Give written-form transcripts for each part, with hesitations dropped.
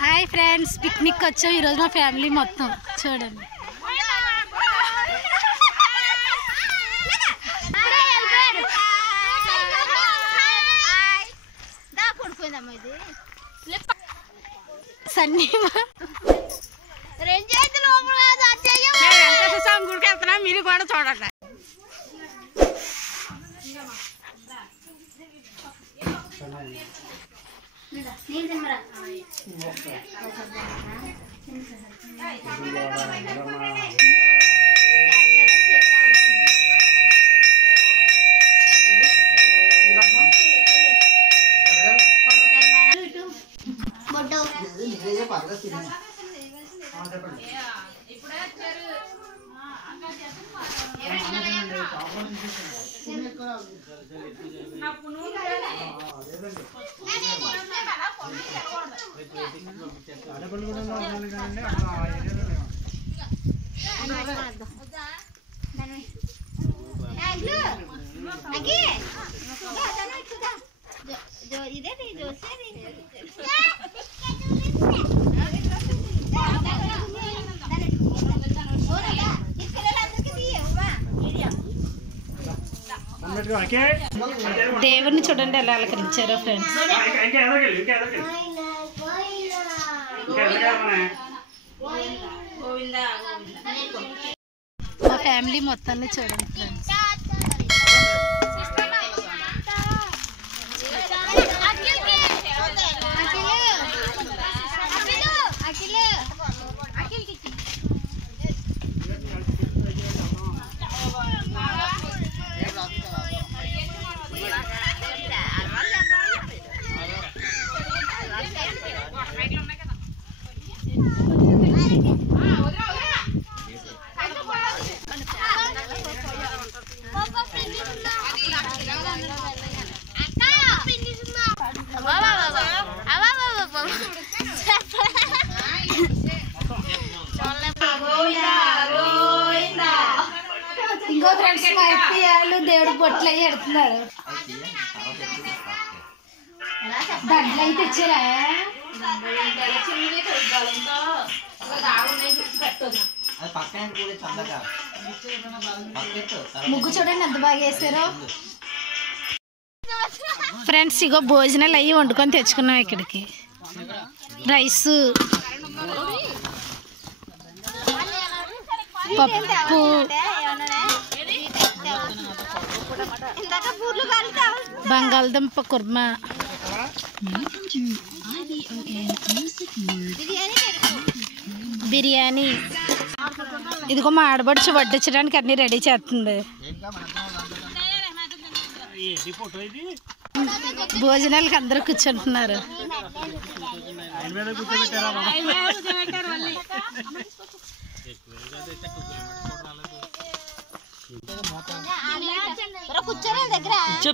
Hi friends, picnic వచ్చాం ఈరోజు మా ఫ్యామిలీ మొత్తం. చూడండి సన్నీ గుడికి వెళ్తున్నా, మీరు కూడా చూడండి. దేవుడిని చూడండి ఎలా అలంకరించారో ఫ్రెండ్స్. మా ఫ్యామిలీ మొత్తాన్ని చూడండి ఫ్రెండ్స్. ఇంకో ఫ్రెండ్స్ మా అత్తయ్యలు దేవుడు బొట్లు అయ్యి ఎడుతున్నారు. దండలు అయితే తెచ్చారా? ముగ్గు చూడండి ఎంత బాగా వేసారో ఫ్రెండ్స్. ఇగో భోజనాలు అయ్యి వండుకొని తెచ్చుకున్నాం ఇక్కడికి. రైస్, పప్పు, బంగాళదుంప కుర్మా, బిర్యానీ. ఇదిగో మా ఆడబడుచు వడ్డించడానికి అన్ని రెడీ చేస్తుంది. భోజనాలకి అందరూ కూర్చుంటున్నారు.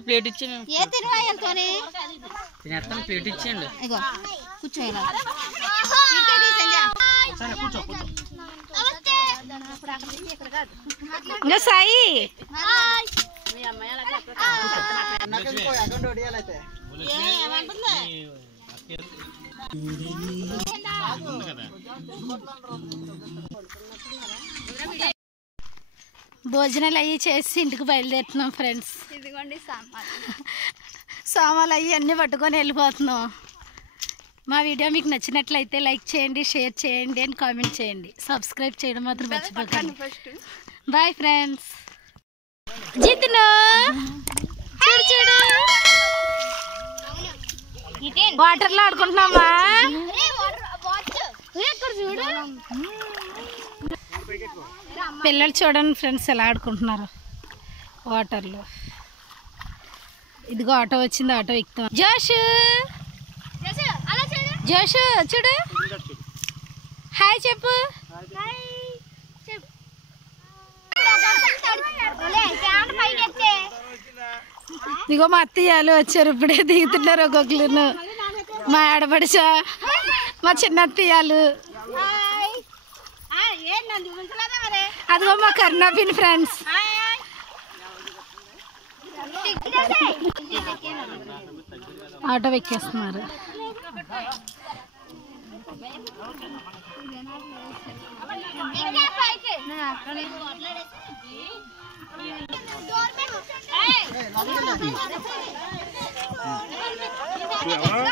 ప్లేట్ ఇచ్చాను, ప్లేట్ ఇచ్చేయండి. సాయి భోజనాలు అవి చేసి ఇంటికి బయలుదేరుతున్నాం ఫ్రెండ్స్. సామాన్లు అవి అన్నీ పట్టుకొని వెళ్ళిపోతున్నాం. మా వీడియో మీకు నచ్చినట్లయితే లైక్ చేయండి, షేర్ చేయండి అండ్ కామెంట్ చేయండి. సబ్స్క్రైబ్ చేయడం మాత్రం మర్చిపోకండి. Bye friends. జితను చూడు చూడు, వాటర్లో ఆడుకుంటున్నామా? పిల్లలు చూడండి ఫ్రెండ్స్ ఎలా ఆడుకుంటున్నారు వాటర్లో. ఇదిగో ఆటో వచ్చింది, ఆటో ఎక్కుతాం. జోష్ జోష్ చూడు, హాయ్ చెప్పు. ఇదిగో మా అత్తయ్యలు వచ్చారు, ఇప్పుడే దిగుతున్నారు ఒక్కొక్కరు. మా ఆడపడుచా, మా చిన్న అత్తయ్యలు, అదిగో మా కర్ణాపిన్ ఫ్రెండ్స్. ఆటో ఎక్కేస్తున్నారు. ఎవరు